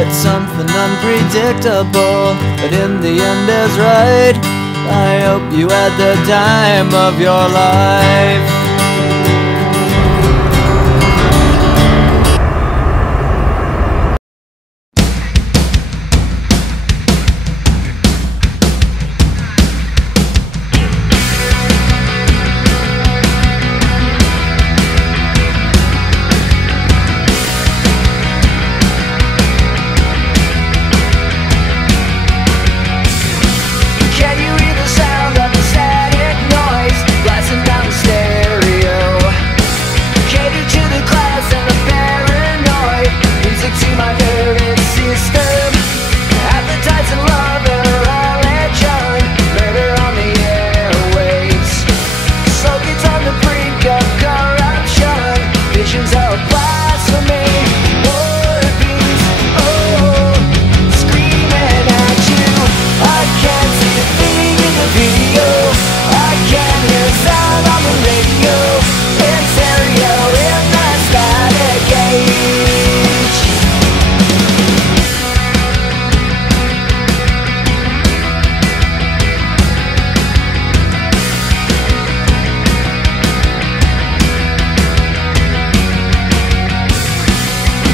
It's something unpredictable, but in the end is right. I hope you had the time of your life.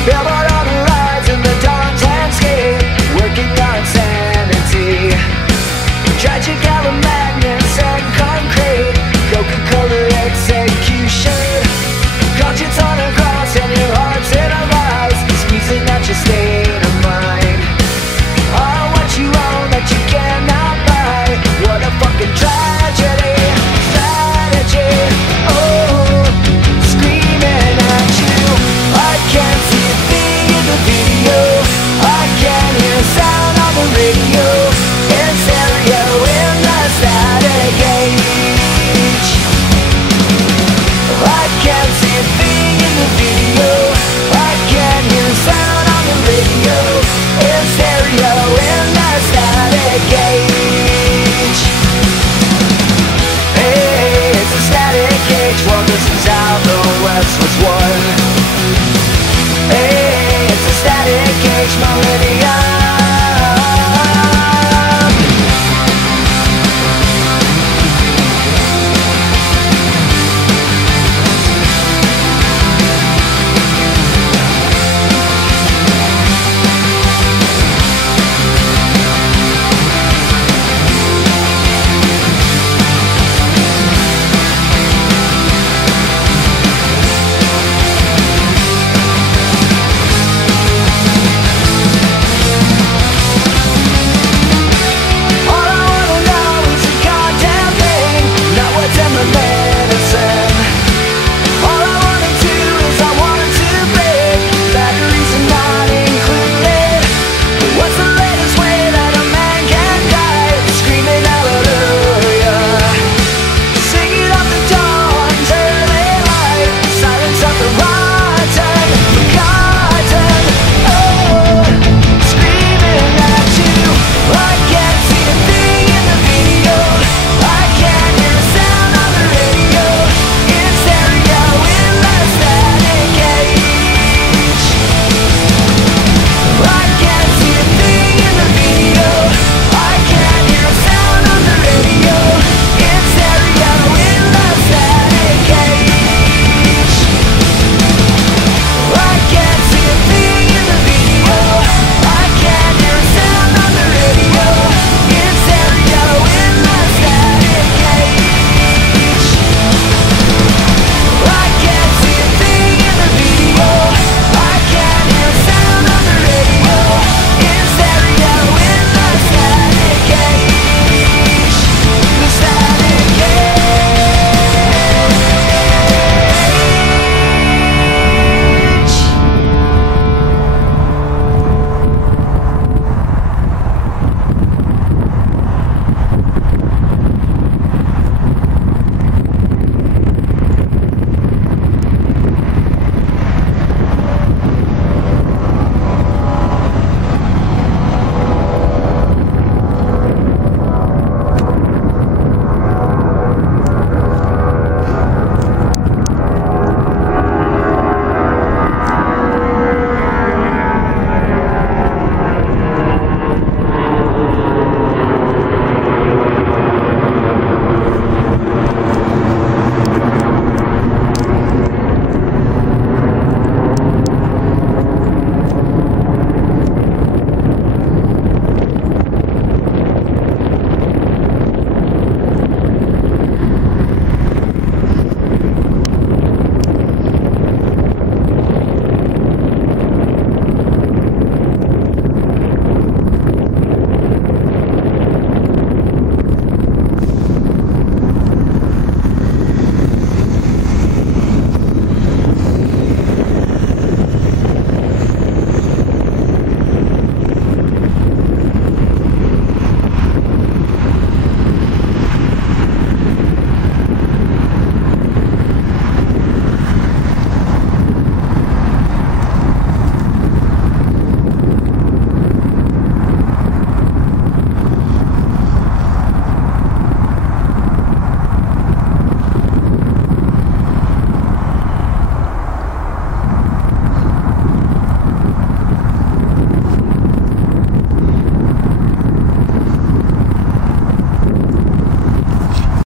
Billboard on the rise in the dawn's landscape, working on sanity. Tragic hour magnets and concrete, Coca-Cola execution. Conscience on a cross and your heart's in a vise, squeezing at your state of mind. Oh, what you own that you cannot buy, what a fucking tragedy. Strategy, oh, screaming at you. I can't see a thing in the video, I can't hear sound on the radio. In stereo in the static age, I can't see a thing in the video, I can't hear sound on the radio. In stereo in the static age. Hey, it's a static age. Well, this is how the West was won. Hey, it's a static age, millennium.